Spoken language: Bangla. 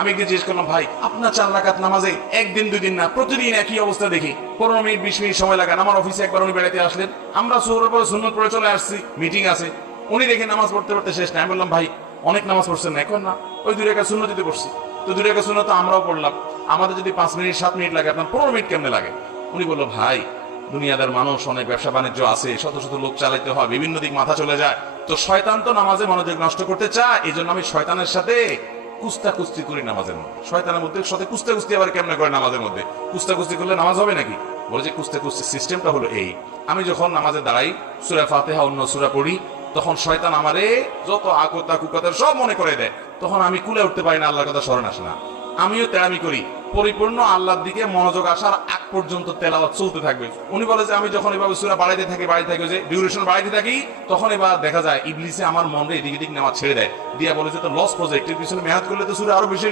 আমি একদিন জিজ্ঞেস করলাম, ভাই আপনার 4 রাকাত নামাজে একদিন 2 দিন না প্রতিদিন একই অবস্থা দেখি, 15 মিনিট 20 মিনিট সময় লাগান। আমার অফিসে একবার উনি বেড়াতে আসলেন, আমরা সুহরের পরে সুন্নত পড়ে চলে আসছি, মিটিং আছে, উনি দেখে নামাজ পড়তে পড়তে শেষ না। আমি বললাম, ভাই অনেক নামাজ পড়ছেন না? এখন না, ওই 2 রাকাত সুন্নতিতে পড়ছি। তো 2 রাকাত সুন্নত আমরাও পড়লাম, আমাদের যদি 5 মিনিট 7 মিনিট লাগে, আপনার 15 মিনিট কেমনে লাগে? উনি বললো, ভাই দুনিয়াদার মানুষ, অনেক ব্যবসা বাণিজ্য আছে, শত শত লোক চালাইতে হয়, বিভিন্ন দিক মাথা চলে যায়, তো শয়তান তো নামাজে মনোযোগ নষ্ট করতে চায়, এই জন্য আমি শয়তানের সাথে কুস্তি করি নামাজের মধ্যে। শয়তানের মধ্যে সাথে কুস্তি আবার কেমনে করে নামাজের মধ্যে? কুস্তি করলে নামাজ হবে নাকি? বলে যে কুস্তি সিস্টেমটা হলো এই, আমি যখন নামাজে দাঁড়াই, সূরা ফাতিহা অন্য সূরা পড়ি, তখন শয়তান আমারে যত আকতা কুকতা সব মনে করে দেয়, তখন আমি কুলে উঠতে পারি না, আল্লাহর কথা স্মরণ আসে না। আমিও তেরামি করি, পরিপূর্ণ আল্লাহর দিকে মনোযোগ আসার আগ পর্যন্ত তেলাওয়াত চলতে থাকবে। উনি বলে যে আমি যখন এভাবে সূরা বাড়াইতে থাকি যে ডিউরেশন বাড়াইতে থাকি, তখন এবার দেখা যায় ইবলিসে আমার মনরে এদিক এদিক নেওয়া ছেড়ে দেয়, দিয়া বলে যে তো লস প্রজেক্টের পিছনে মেহনত করলে তো সূরা আরো বেশি